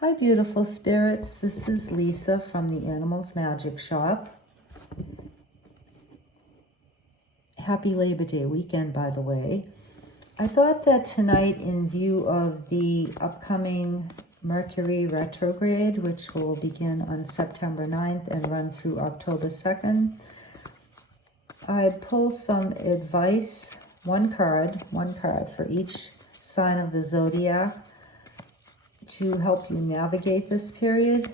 Hi, beautiful spirits. This is Lisa from the Animals Magic Shop. Happy Labor Day weekend, by the way. I thought that tonight, in view of the upcoming Mercury retrograde, which will begin on September 9th and run through October 2nd, I'd pull some advice, one card for each sign of the Zodiac, to help you navigate this period.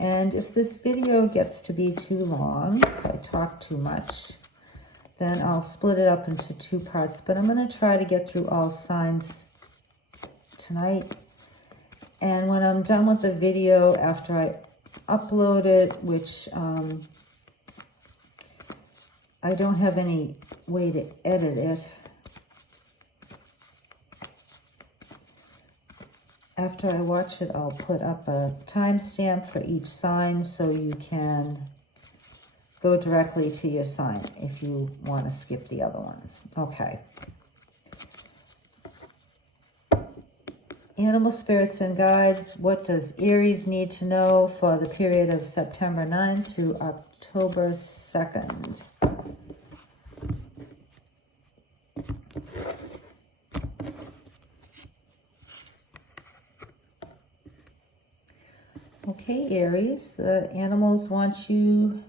And if this video gets to be too long, if I talk too much, then I'll split it up into two parts. But I'm going to try to get through all signs tonight. And when I'm done with the video, after I upload it, which I don't have any way to edit it, after I watch it, I'll put up a timestamp for each sign so you can go directly to your sign if you want to skip the other ones. Okay. Animal spirits and guides, what does Aries need to know for the period of September 9th through October 2nd? Okay, Aries, the animals want you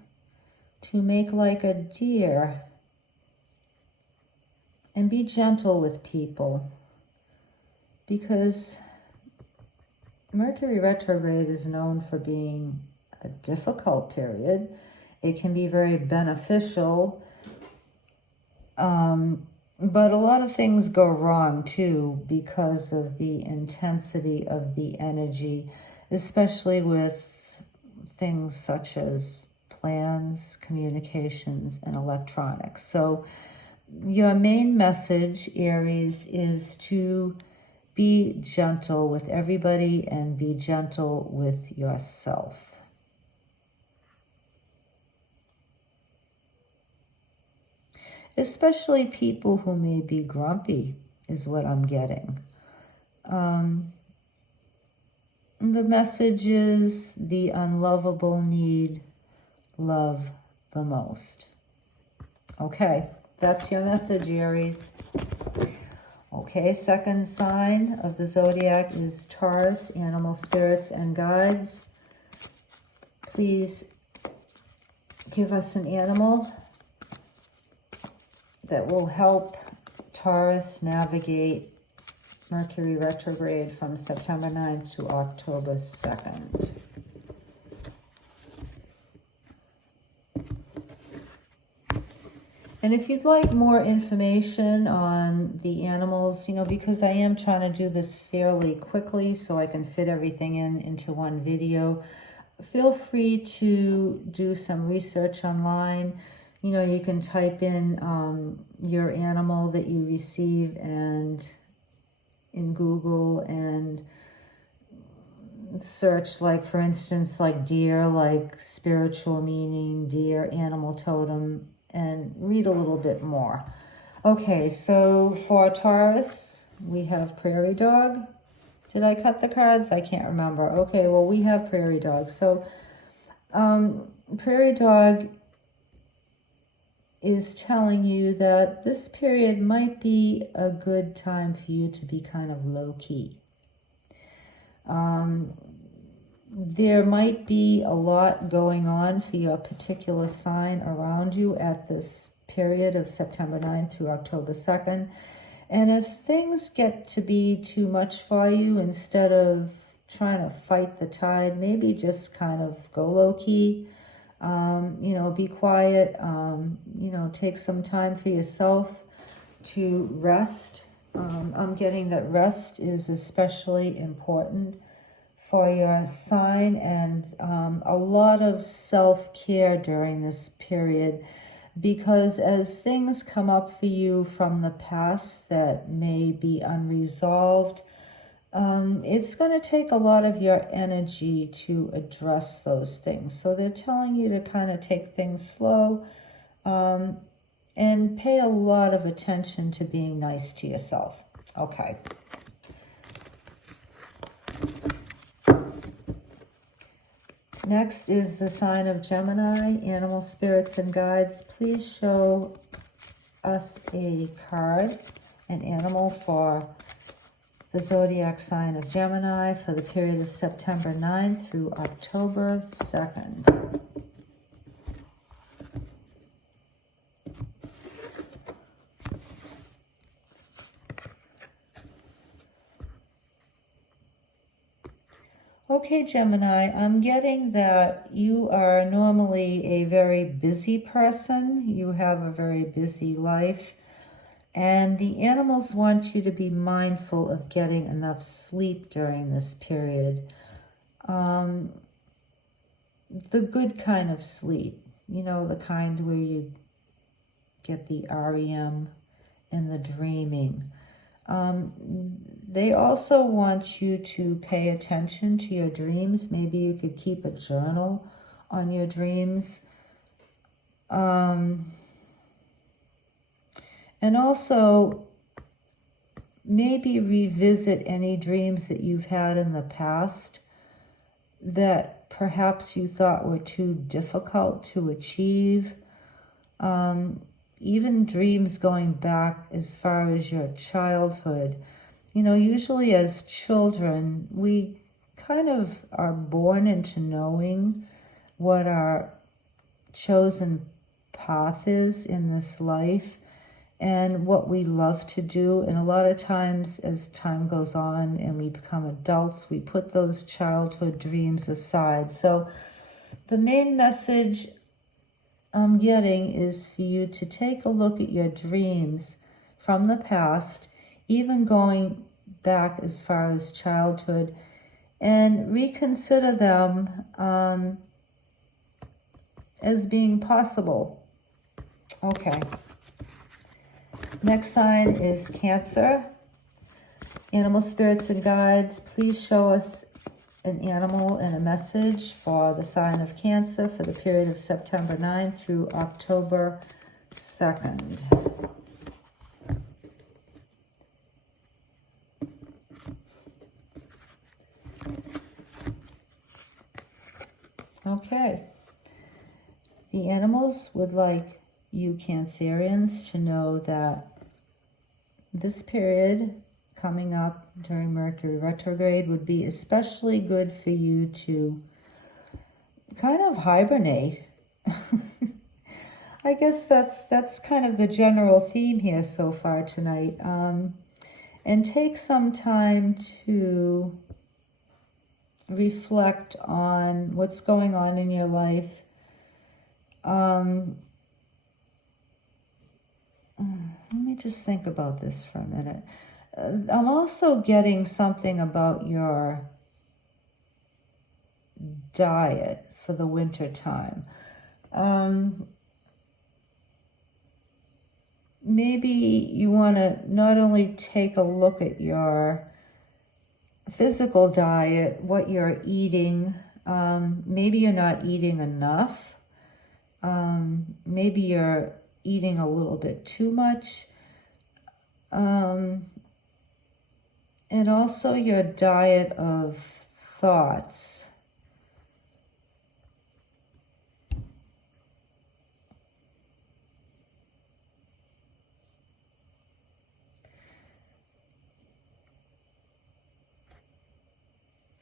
to make like a deer and be gentle with people, because Mercury retrograde is known for being a difficult period. It can be very beneficial, but a lot of things go wrong too because of the intensity of the energy, especially with things such as plans, communications, and electronics. So your main message, Aries, is to be gentle with everybody and be gentle with yourself. Especially people who may be grumpy is what I'm getting. The message is the unlovable need love the most. Okay, that's your message, Aries. Okay, second sign of the Zodiac is Taurus, animal spirits and guides. Please give us an animal that will help Taurus navigate Mercury retrograde from September 9th to October 2nd. And if you'd like more information on the animals, because I am trying to do this fairly quickly so I can fit everything into one video, feel free to do some research online. You can type in your animal that you receive and in Google and search, like, for instance, like deer, like spiritual meaning, deer, animal totem, and read a little bit more. Okay, so for Taurus, we have prairie dog. Did I cut the cards? I can't remember. Okay, well, we have prairie dog. So prairie dog is telling you that this period might be a good time for you to be kind of low-key. There might be a lot going on for your particular sign around you at this period of September 9th through October 2nd. And if things get to be too much for you, instead of trying to fight the tide, maybe just kind of go low-key. Be quiet, take some time for yourself to rest. I'm getting that rest is especially important for your sign, and a lot of self-care during this period, because as things come up for you from the past that may be unresolved, it's going to take a lot of your energy to address those things. So they're telling you to kind of take things slow and pay a lot of attention to being nice to yourself. Okay. Next is the sign of Gemini, animal spirits and guides. Please show us a card, an animal for the zodiac sign of Gemini for the period of September 9th through October 2nd. Okay, Gemini, I'm getting that you are normally a very busy person. You have a very busy life. And the animals want you to be mindful of getting enough sleep during this period. The good kind of sleep. You know, the kind where you get the REM and the dreaming. They also want you to pay attention to your dreams. Maybe you could keep a journal on your dreams. And also maybe revisit any dreams that you've had in the past that perhaps you thought were too difficult to achieve. Even dreams going back as far as your childhood. You know, usually as children, we kind of are born into knowing what our chosen path is in this life and what we love to do. And a lot of times as time goes on and we become adults, we put those childhood dreams aside. So the main message I'm getting is for you to take a look at your dreams from the past, even going back as far as childhood, and reconsider them as being possible. Okay. Next sign is Cancer. Animal spirits and guides, please show us an animal and a message for the sign of Cancer for the period of September 9th through October 2nd. Okay. The animals would like you Cancerians to know that this period coming up during Mercury retrograde would be especially good for you to kind of hibernate. I guess that's kind of the general theme here so far tonight. And take some time to reflect on what's going on in your life. Let me just think about this for a minute. I'm also getting something about your diet for the winter time. Maybe you want to not only take a look at your physical diet, what you're eating. Maybe you're not eating enough. Maybe you're eating a little bit too much. And also your diet of thoughts.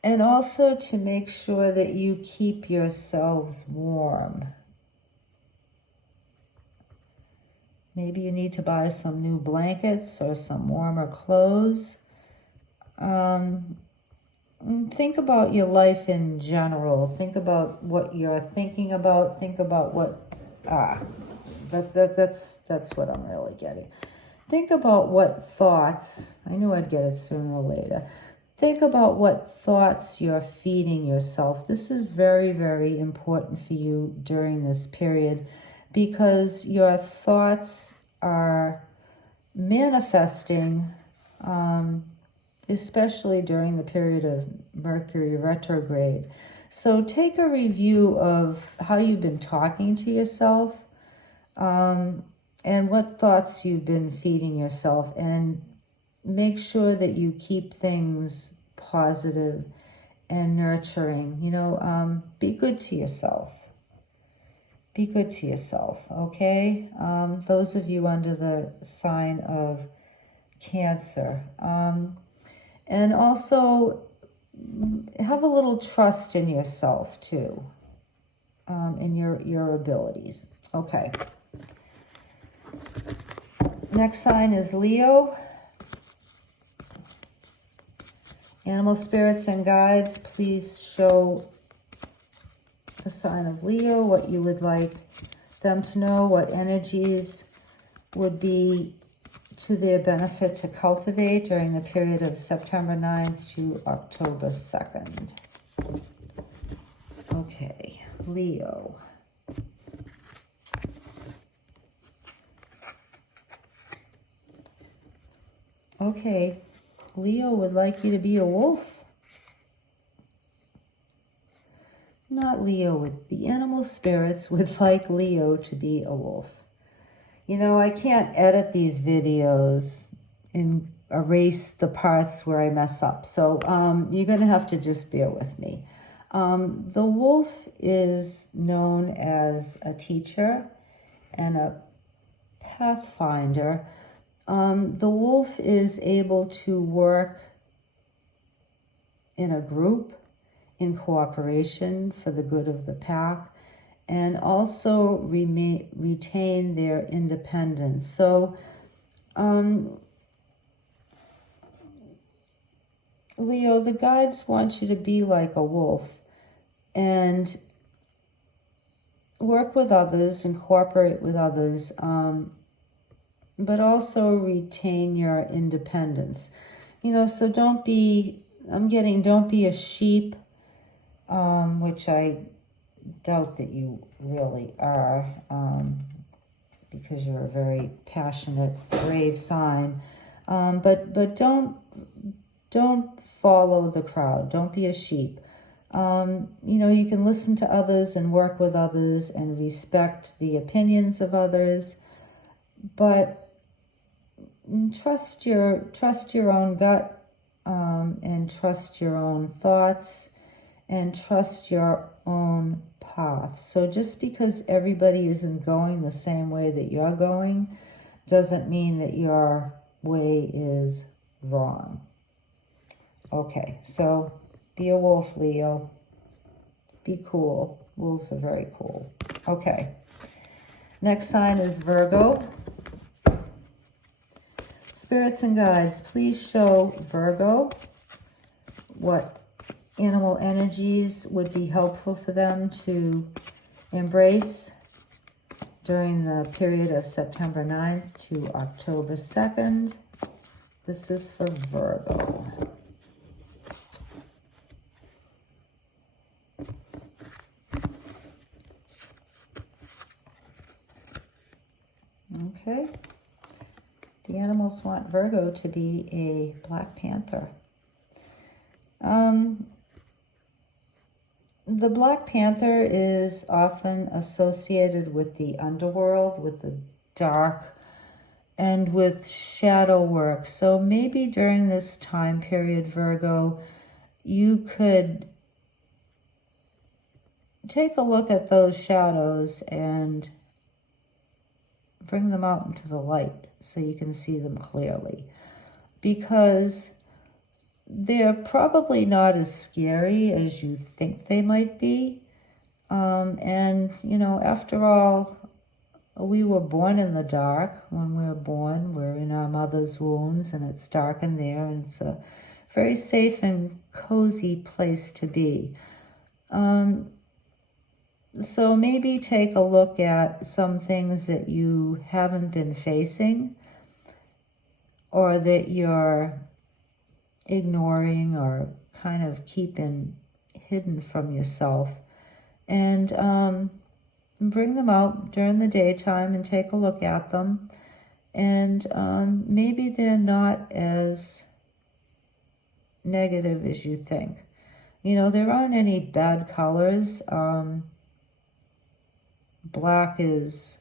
And also to make sure that you keep yourselves warm. Maybe you need to buy some new blankets or some warmer clothes. Think about your life in general. Think about what you're thinking about. Think about what, that's what I'm really getting. Think about what thoughts, I knew I'd get it sooner or later. Think about what thoughts you're feeding yourself. This is very, very important for you during this period because your thoughts are manifesting, especially during the period of Mercury retrograde. So take a review of how you've been talking to yourself and what thoughts you've been feeding yourself, and make sure that you keep things positive and nurturing. You know, be good to yourself. Be good to yourself, okay? Those of you under the sign of Cancer. And also have a little trust in yourself too, in your abilities. Okay. Next sign is Leo. Animal spirits and guides, please show the sign of Leo what you would like them to know, what energies would be to their benefit to cultivate during the period of September 9th to October 2nd. Okay, Leo. Okay, Leo would like you to be a wolf. Not Leo, the animal spirits would like Leo to be a wolf. You know, I can't edit these videos and erase the parts where I mess up. So you're going to have to just bear with me. The wolf is known as a teacher and a pathfinder. The wolf is able to work in a group, in cooperation for the good of the pack, and also retain their independence. So, Leo, the guides want you to be like a wolf and work with others and cooperate with others, but also retain your independence. You know, so don't be a sheep, which I doubt that you really are, because you're a very passionate, brave sign. But don't follow the crowd. Don't be a sheep. You know, you can listen to others and work with others and respect the opinions of others, but trust your own gut, and trust your own thoughts, and trust your own path. So just because everybody isn't going the same way that you're going doesn't mean that your way is wrong. Okay, so be a wolf, Leo. Be cool. Wolves are very cool. Okay. Next sign is Virgo. Spirits and guides, please show Virgo what animal energies would be helpful for them to embrace during the period of September 9th to October 2nd. This is for Virgo. Okay. The animals want Virgo to be a Black Panther. The Black Panther is often associated with the underworld, with the dark, and with shadow work. So maybe during this time period, Virgo, you could take a look at those shadows and bring them out into the light so you can see them clearly. Because they're probably not as scary as you think they might be. And, you know, after all, we were born in the dark. When we're born, we're in our mother's wombs, and it's dark in there, and it's a very safe and cozy place to be. So maybe take a look at some things that you haven't been facing, or that you're ignoring or kind of keeping hidden from yourself, and bring them out during the daytime and take a look at them. And maybe they're not as negative as you think. You know, there aren't any bad colors. Black is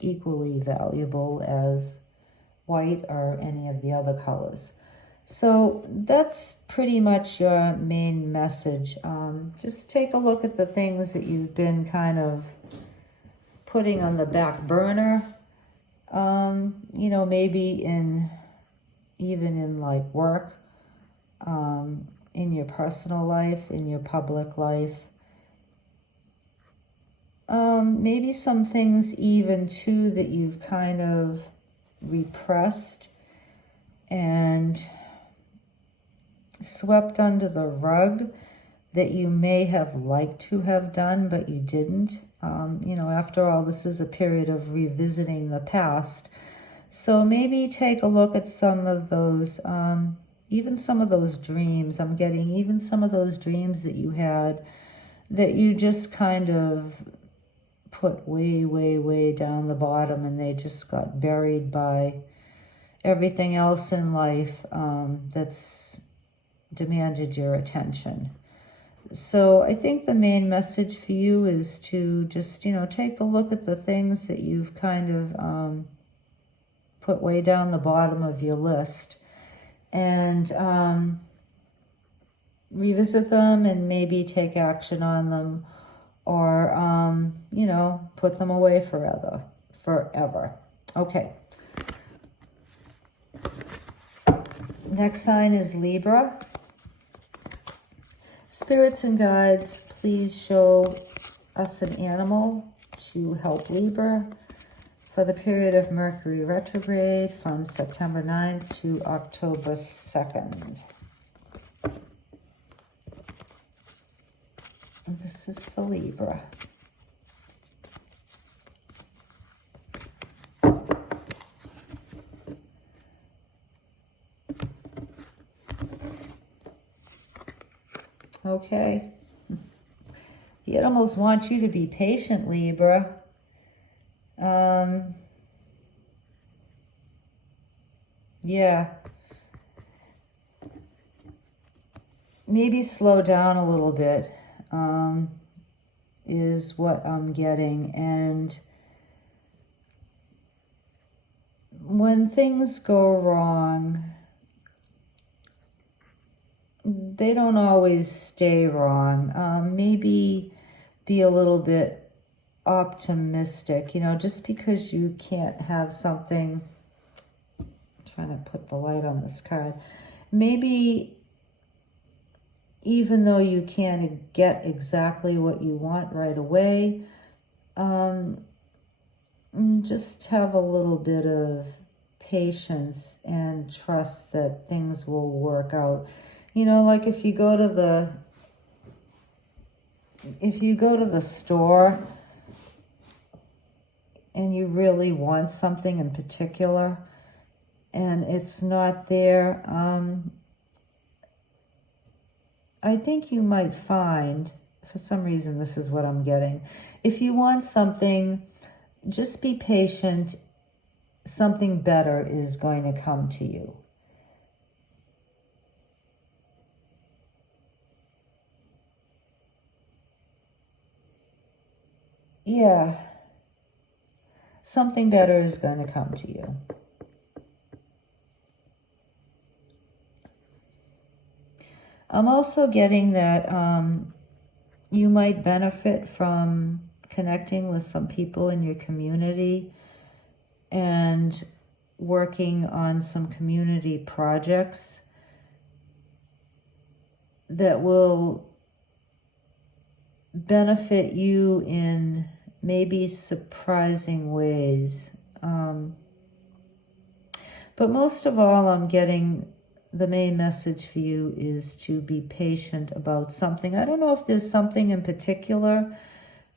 equally valuable as white or any of the other colors. So that's pretty much your main message. Just take a look at the things that you've been kind of putting on the back burner. You know, maybe even in like work, in your personal life, in your public life. Maybe some things even too that you've kind of repressed and swept under the rug that you may have liked to have done, but you didn't. You know, after all, this is a period of revisiting the past. So maybe take a look at some of those, even some of those dreams. I'm getting even some of those dreams that you had that you just kind of put way, way, way down the bottom, and they just got buried by everything else in life that's demanded your attention. So I think the main message for you is to just, you know, take a look at the things that you've kind of put way down the bottom of your list and revisit them and maybe take action on them, or, you know, put them away forever. Okay. Next sign is Libra. Spirits and guides, please show us an animal to help Libra for the period of Mercury retrograde from September 9th to October 2nd. And this is for Libra. Okay. The animals want you to be patient, Libra. Yeah. Maybe slow down a little bit, is what I'm getting. And when things go wrong, they don't always stay wrong. Maybe be a little bit optimistic, you know, just because you can't have something. I'm trying to put the light on this card. Maybe even though you can't get exactly what you want right away, just have a little bit of patience and trust that things will work out. You know, like if you go to the store and you really want something in particular and it's not there, I think you might find, for some reason this is what I'm getting, if you want something, just be patient, something better is going to come to you. Yeah, something better is going to come to you. I'm also getting that you might benefit from connecting with some people in your community and working on some community projects that will benefit you in maybe surprising ways. But most of all, I'm getting the main message for you is to be patient about something. I don't know if there's something in particular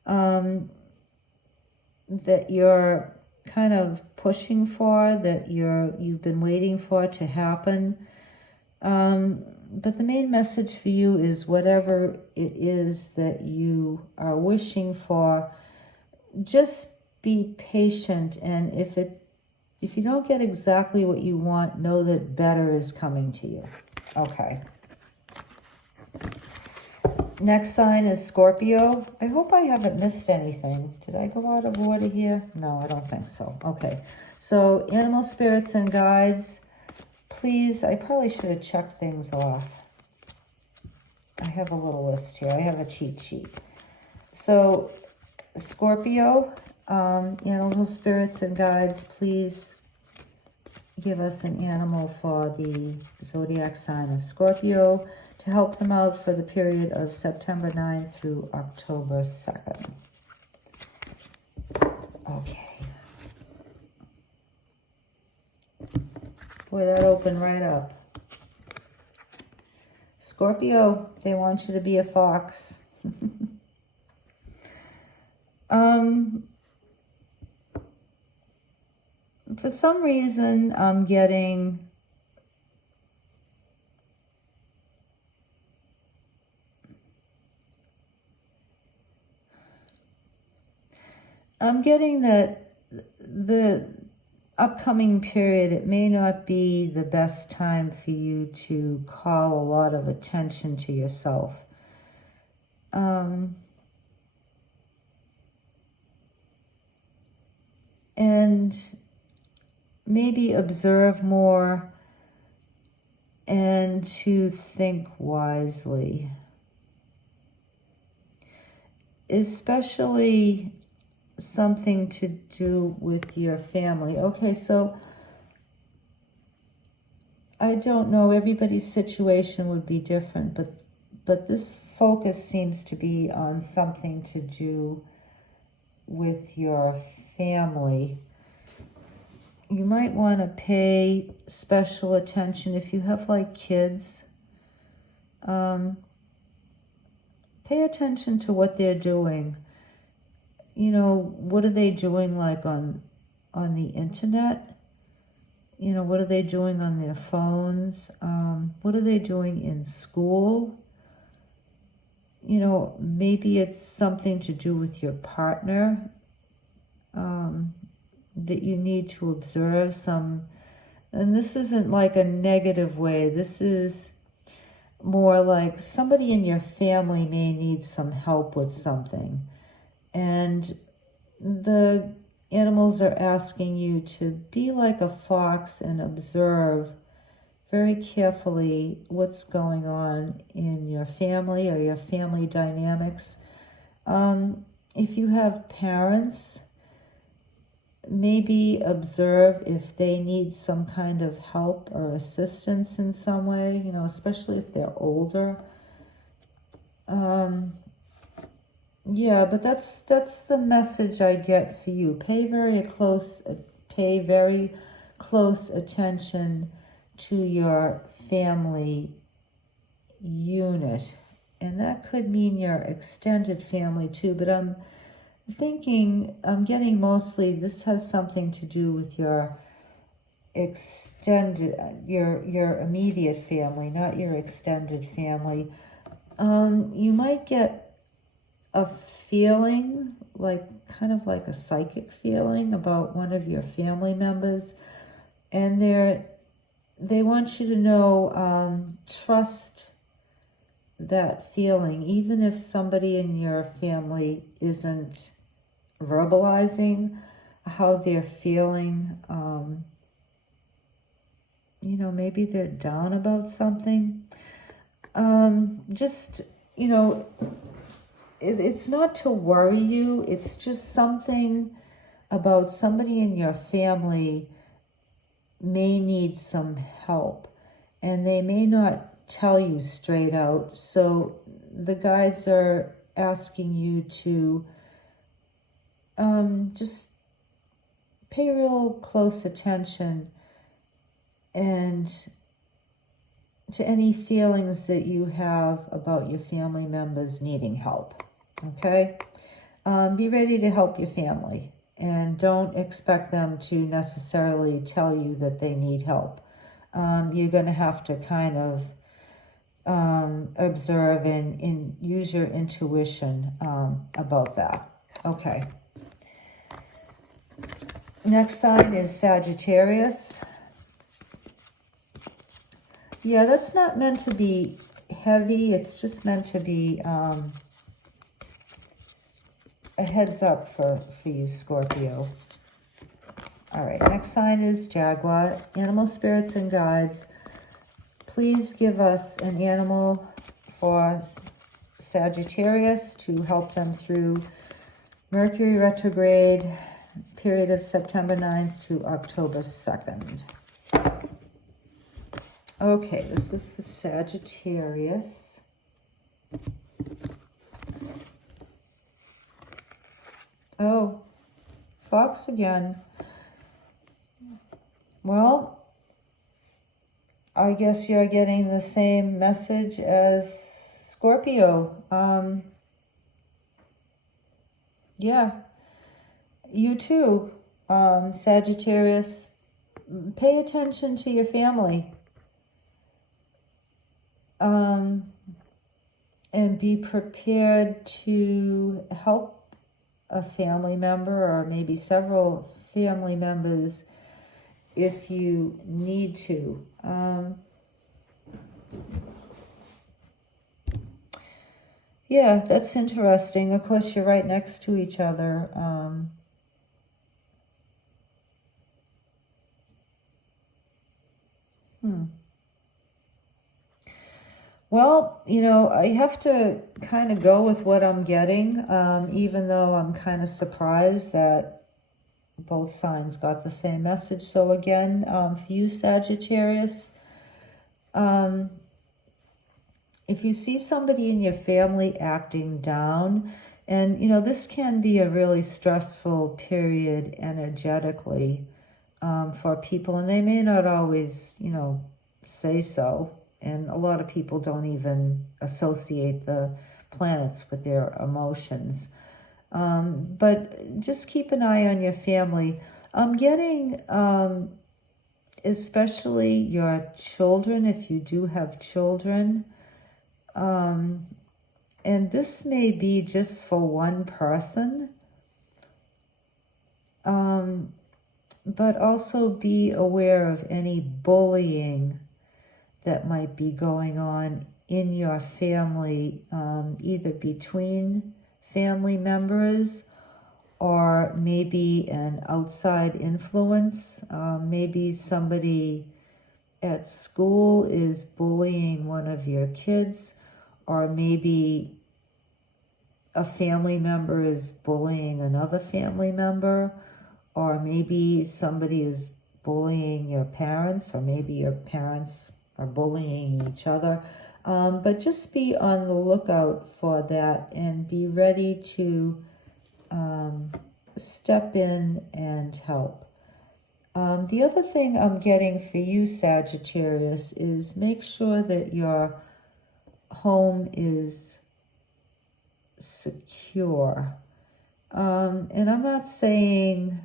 that you're kind of pushing for, that you've been waiting for to happen. But the main message for you is whatever it is that you are wishing for, just be patient. And if you don't get exactly what you want, know that better is coming to you. Okay. Next sign is Scorpio. I hope I haven't missed anything. Did I go out of order here? No, I don't think so. Okay. So animal spirits and guides, please, I probably should have checked things off. I have a little list here. I have a cheat sheet. So, Scorpio, animal spirits and guides, please give us an animal for the zodiac sign of Scorpio to help them out for the period of September 9th through October 2nd. Okay. Boy, that opened right up. Scorpio, they want you to be a fox. For some reason, I'm getting that the upcoming period, it may not be the best time for you to call a lot of attention to yourself. And maybe observe more and to think wisely. Especially something to do with your family. Okay, so I don't know, everybody's situation would be different, but this focus seems to be on something to do with your family. You might want to pay special attention if you have like kids. Pay attention to what they're doing. You know, what are they doing like on the internet? You know, what are they doing on their phones? What are they doing in school? You know, maybe it's something to do with your partner that you need to observe some. And this isn't like a negative way. This is more like somebody in your family may need some help with something. And the animals are asking you to be like a fox and observe very carefully what's going on in your family or your family dynamics. If you have parents, maybe observe if they need some kind of help or assistance in some way, you know, especially if they're older. Yeah, but that's the message I get for you. Pay very close attention to your family unit. And that could mean your extended family too, but I'm getting mostly this has something to do with your extended, your immediate family, not your extended family. You might get a feeling, like kind of like a psychic feeling about one of your family members, and they want you to know, trust that feeling, even if somebody in your family isn't verbalizing how they're feeling. You know, maybe they're down about something. Just, you know, it's not to worry you. It's just something about somebody in your family may need some help, and they may not tell you straight out. So the guides are asking you to just pay real close attention and to any feelings that you have about your family members needing help. Okay? Be ready to help your family, and don't expect them to necessarily tell you that they need help. You're going to have to kind of observe and use your intuition about that. Okay. Next sign is Sagittarius. Yeah, that's not meant to be heavy. It's just meant to be a heads up for you, Scorpio. All right, next sign is Jaguar. Animal spirits and guides, Please give us an animal for Sagittarius to help them through Mercury retrograde, period of September 9th to October 2nd. Okay, this is for Sagittarius. Oh, Fox again. Well, I guess you're getting the same message as Scorpio. Yeah, you too, Sagittarius. Pay attention to your family. And be prepared to help a family member or maybe several family members if you need to. Yeah, that's interesting. Of course, you're right next to each other. Well, you know, I have to kind of go with what I'm getting, even though I'm kind of surprised that both signs got the same message. So again, for you, Sagittarius, if you see somebody in your family acting down, and, you know, this can be a really stressful period energetically for people, and they may not always, you know, say so. And a lot of people don't even associate the planets with their emotions. But just keep an eye on your family. I'm getting, especially your children, if you do have children. And this may be just for one person. But also be aware of any bullying that might be going on in your family, either between family members or maybe an outside influence. Maybe somebody at school is bullying one of your kids, or maybe a family member is bullying another family member, or maybe somebody is bullying your parents, or maybe your parents are bullying each other. But just be on the lookout for that and be ready to step in and help. The other thing I'm getting for you, Sagittarius, is make sure that your home is secure. And I'm not saying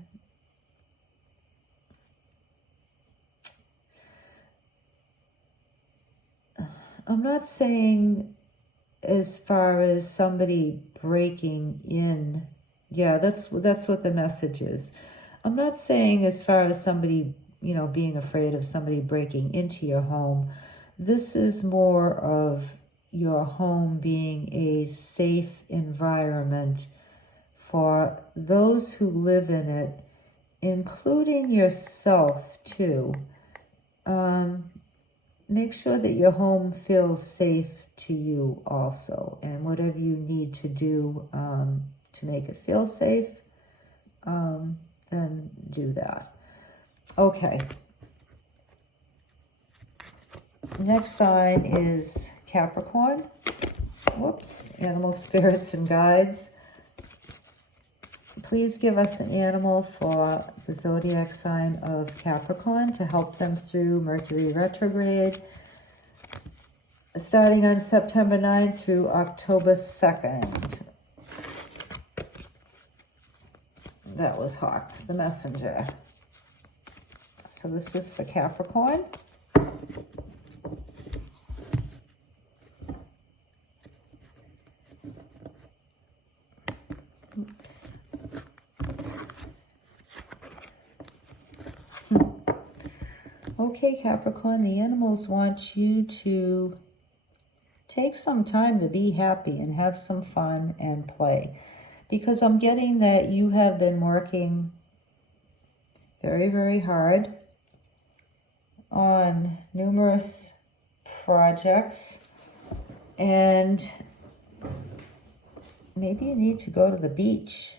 as far as somebody breaking in. Yeah, that's what the message is. I'm not saying as far as somebody, you know, being afraid of somebody breaking into your home. This is more of your home being a safe environment for those who live in it, including yourself too. Make sure that your home feels safe to you also, and whatever you need to do to make it feel safe, then do that. Okay. Next sign is Capricorn. Whoops, animal spirits and guides. Please give us an animal for the zodiac sign of Capricorn to help them through Mercury retrograde, starting on September 9th through October 2nd. That was Hawk, the messenger. So this is for Capricorn. Oops. Okay, Capricorn, the animals want you to take some time to be happy and have some fun and play. Because I'm getting that you have been working very, very hard on numerous projects, and maybe you need to go to the beach.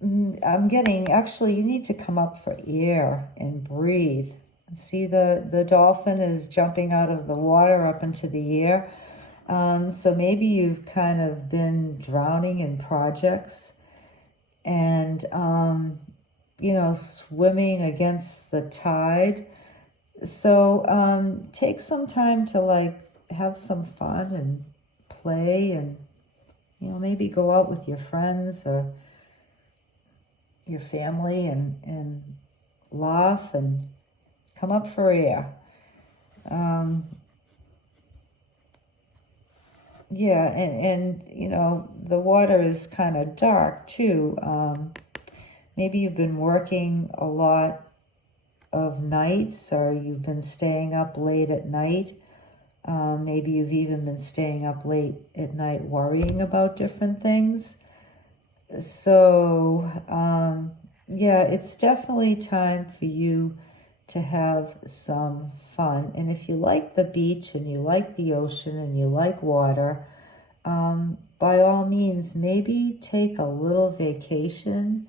I'm getting, actually, you need to come up for air and breathe. See, the dolphin is jumping out of the water up into the air. So maybe you've kind of been drowning in projects and, you know, swimming against the tide. So take some time to, like, have some fun and play and, you know, maybe go out with your friends or your family and laugh and come up for air. Yeah, and you know, the water is kind of dark too. Maybe you've been working a lot of nights, or you've been staying up late at night. Maybe you've even been staying up late at night worrying about different things. So, yeah, it's definitely time for you to have some fun. And if you like the beach and you like the ocean and you like water, by all means, maybe take a little vacation,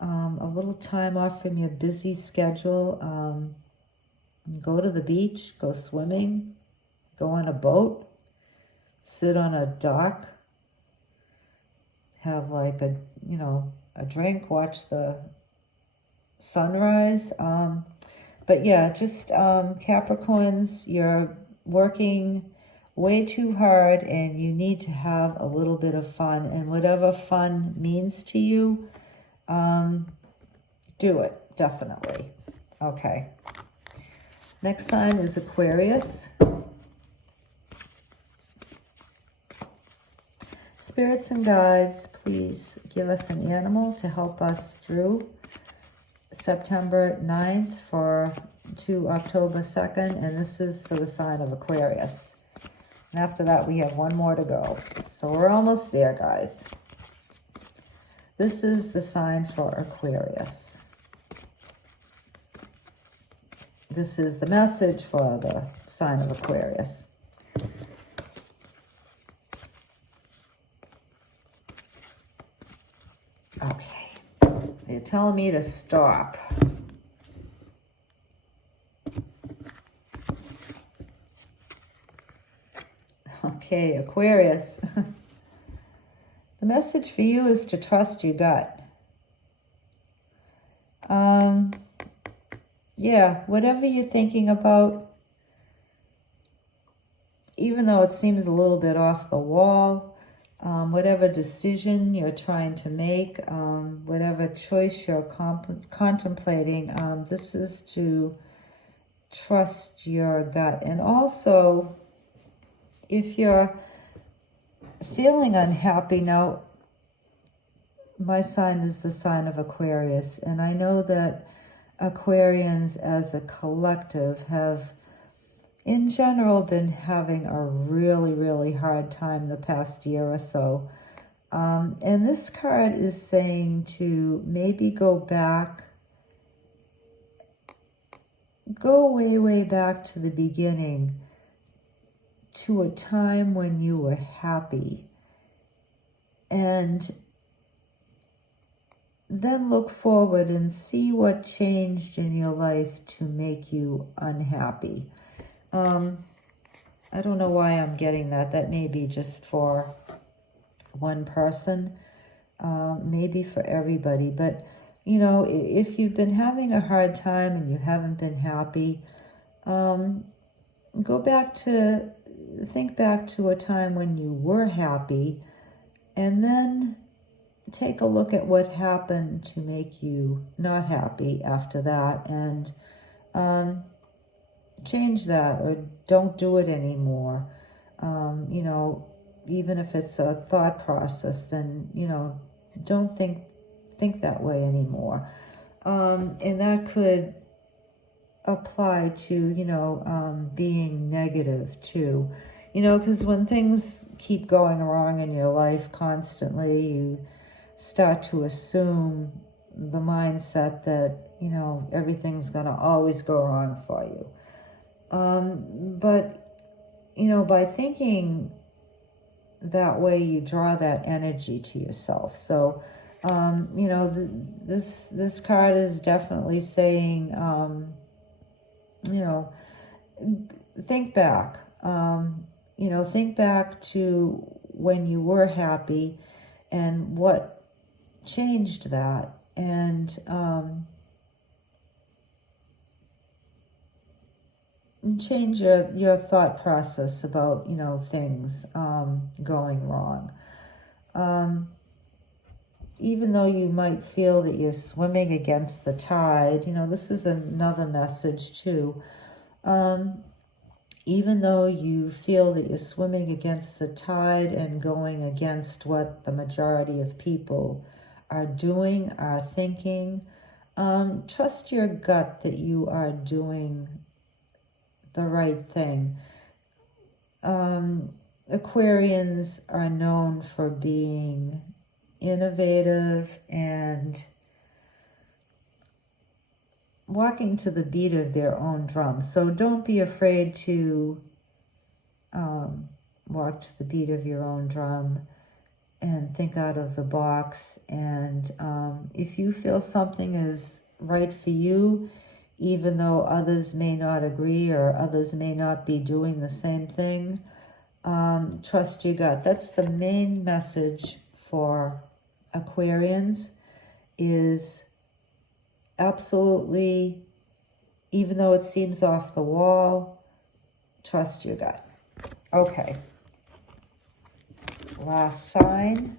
a little time off from your busy schedule. Go to the beach, go swimming, go on a boat, sit on a dock, have like a, you know, a drink, watch the sunrise. But yeah, just Capricorns, you're working way too hard and you need to have a little bit of fun. And whatever fun means to you, do it, definitely. Okay. Next sign is Aquarius. Spirits and guides, please give us an animal to help us through September 9th to October 2nd, and this is for the sign of Aquarius. And after that, we have one more to go. So we're almost there, guys. This is the sign for Aquarius. This is the message for the sign of Aquarius. Okay, they're telling me to stop. Okay, Aquarius. The message for you is to trust your gut. Yeah, whatever you're thinking about, even though it seems a little bit off the wall, whatever decision you're trying to make, whatever choice you're contemplating, this is to trust your gut. And also, if you're feeling unhappy, now, my sign is the sign of Aquarius, and I know that Aquarians as a collective have, in general, been having a really, really hard time the past year or so. And this card is saying to maybe go way, way back to the beginning, to a time when you were happy, and then look forward and see what changed in your life to make you unhappy. I don't know why I'm getting that. That may be just for one person, maybe for everybody. But, you know, if you've been having a hard time and you haven't been happy, think back to a time when you were happy, and then take a look at what happened to make you not happy after that, and change that, or don't do it anymore. You know, even if it's a thought process, then, you know, don't think that way anymore. And that could apply to, you know, being negative too. You know, because when things keep going wrong in your life constantly, you start to assume the mindset that, you know, everything's going to always go wrong for you. But, you know, by thinking that way, you draw that energy to yourself. So, you know, this card is definitely saying, you know, think back. You know, think back to when you were happy and what changed that. And change your thought process about, you know, things going wrong. Even though you might feel that you're swimming against the tide, you know, this is another message too. Even though you feel that you're swimming against the tide and going against what the majority of people are doing, are thinking, trust your gut that you are doing the right thing. Aquarians are known for being innovative and walking to the beat of their own drum. So don't be afraid to walk to the beat of your own drum and think out of the box. And if you feel something is right for you, even though others may not agree or others may not be doing the same thing, trust your gut. That's the main message for Aquarians, is absolutely, even though it seems off the wall, trust your gut. Okay. Last sign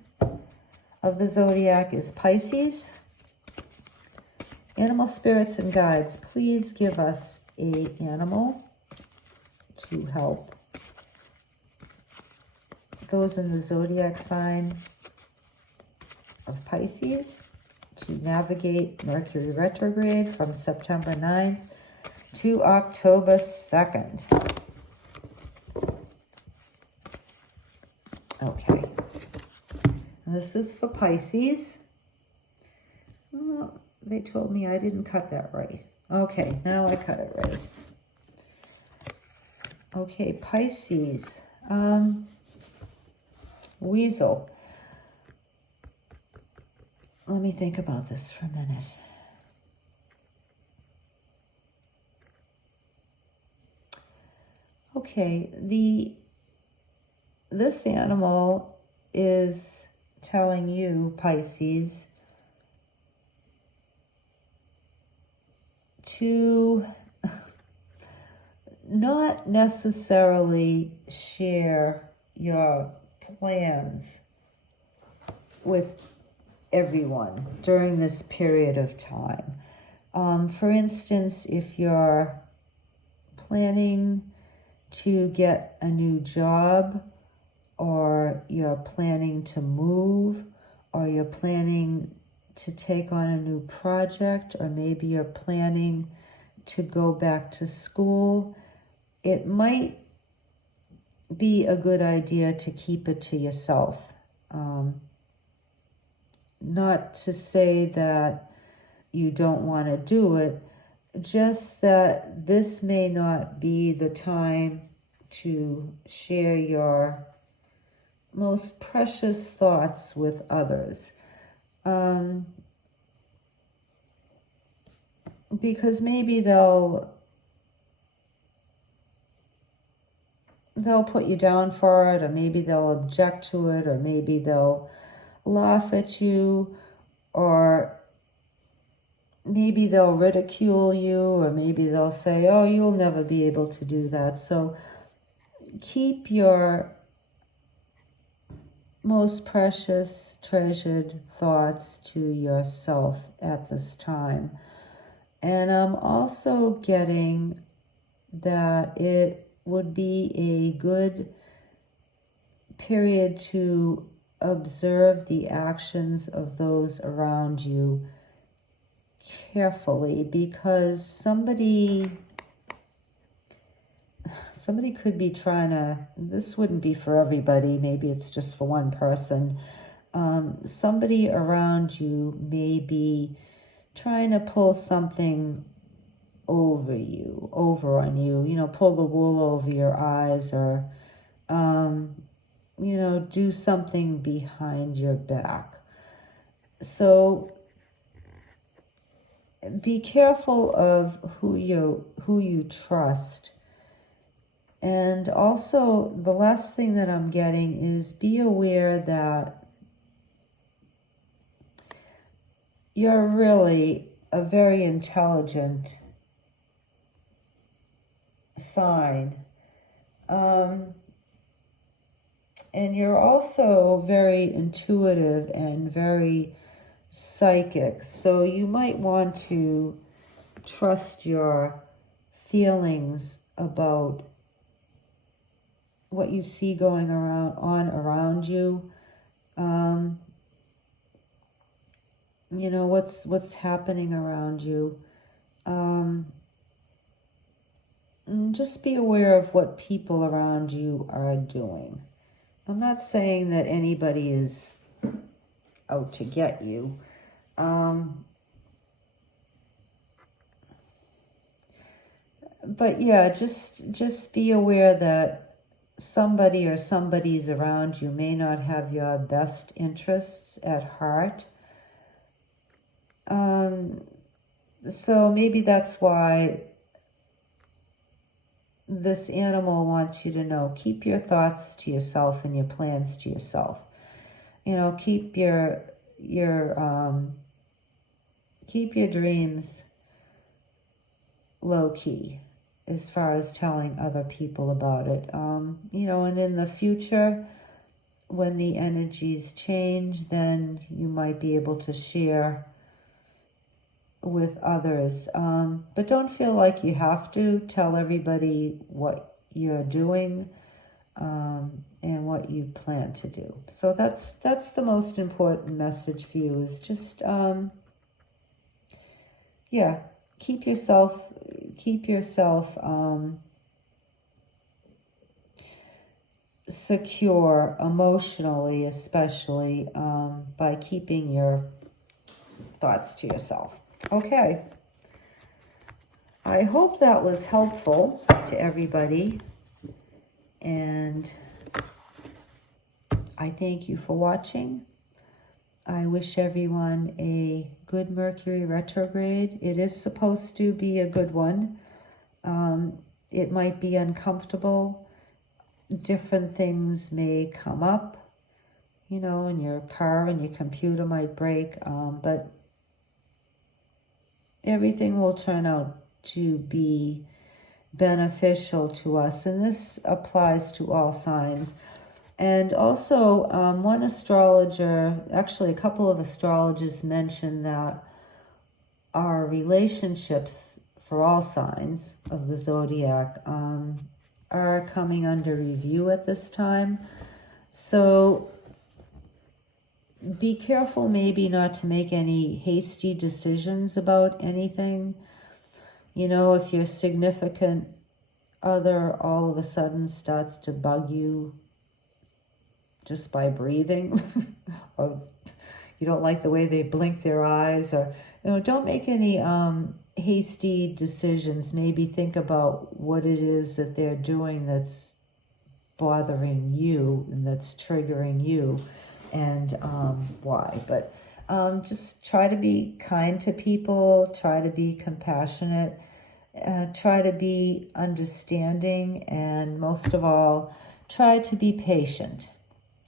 of the zodiac is Pisces. Animal spirits and guides, please give us an animal to help those in the zodiac sign of Pisces to navigate Mercury retrograde from September 9th to October 2nd. Okay. And this is for Pisces. Oh, they told me I didn't cut that right. Okay, now I cut it right. Okay, Pisces. Weasel. Let me think about this for a minute. Okay, this animal is telling you, Pisces, to not necessarily share your plans with everyone during this period of time. For instance, if you're planning to get a new job, or you're planning to move, or you're planning to take on a new project, or maybe you're planning to go back to school, it might be a good idea to keep it to yourself. Not to say that you don't want to do it, just that this may not be the time to share your most precious thoughts with others. Because maybe they'll put you down for it, or maybe they'll object to it, or maybe they'll laugh at you, or maybe they'll ridicule you, or maybe they'll say, oh, you'll never be able to do that. So keep your most precious, treasured thoughts to yourself at this time. And I'm also getting that it would be a good period to observe the actions of those around you carefully, because somebody could be trying to, this wouldn't be for everybody, maybe it's just for one person. Somebody around you may be trying to pull something over on you, you know, pull the wool over your eyes, or, you know, do something behind your back. So be careful of who you trust. And also, the last thing that I'm getting is be aware that you're really a very intelligent sign. And you're also very intuitive and very psychic. So you might want to trust your feelings about what you see going around you. You know, what's happening around you. And just be aware of what people around you are doing. I'm not saying that anybody is out to get you. But yeah, just be aware that somebody or somebody's around you may not have your best interests at heart. So maybe that's why this animal wants you to know, keep your thoughts to yourself and your plans to yourself. You know, keep your dreams low key as far as telling other people about it. You know, and in the future, when the energies change, then you might be able to share with others. But don't feel like you have to tell everybody what you're doing and what you plan to do. So that's the most important message for you, is just yeah, keep yourself secure emotionally, especially by keeping your thoughts to yourself. Okay. I hope that was helpful to everybody, and I thank you for watching. I wish everyone a good Mercury retrograde. It is supposed to be a good one. It might be uncomfortable. Different things may come up, you know, and your car and your computer might break, but everything will turn out to be beneficial to us. And this applies to all signs. And also, one astrologer, actually a couple of astrologers, mentioned that our relationships for all signs of the zodiac are coming under review at this time. So be careful maybe not to make any hasty decisions about anything. You know, if your significant other all of a sudden starts to bug you just by breathing, or you don't like the way they blink their eyes, or, you know, don't make any hasty decisions. Maybe think about what it is that they're doing that's bothering you and that's triggering you, and why. But just try to be kind to people, try to be compassionate, try to be understanding, and most of all, try to be patient.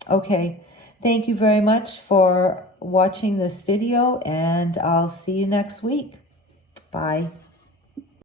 Okay, thank you very much for watching this video, and I'll see you next week. Bye.